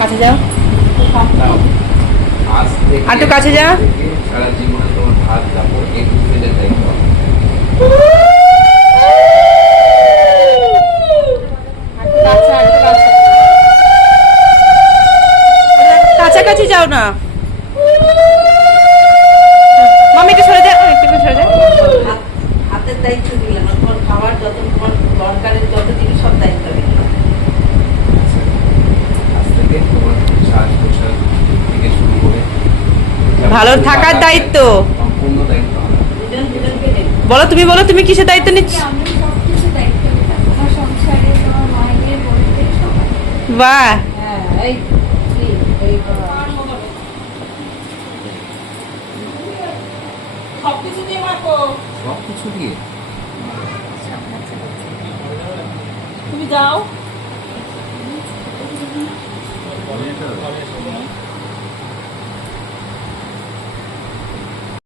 কাছে যাও, আর তো কাছে যাও। সারা জীবনে তোমার ভাত কাপড় একটু ফেলে দায়িত্ব। কাছাকাছি যাও না, মামি একটু সরে যাও, একটু সরে যাও। হাতের দায়িত্ব দিলাম, তোমার খাবার যত তোমার দরকারের যত জিনিস সব দায়িত্ব দিলাম। আজ থেকে তোমার শ্বাস প্রশ্বাস থেকে শুরু করে ভালো থাকার দায়িত্ব সম্পূর্ণ দায়িত্ব আমার। দুজন দুজনকে দেখো। বলো, তুমি বলো, তুমি কিসের দায়িত্ব নিচ্ছ? আমি সবকিছু দায়িত্ব নিলাম, আমার সংসারে, তোমার মায়ের, বোনদের, সবাই। বাহ, হ্যাঁ, এই কি, এই সবকিছু দিয়ে তুমি যাও।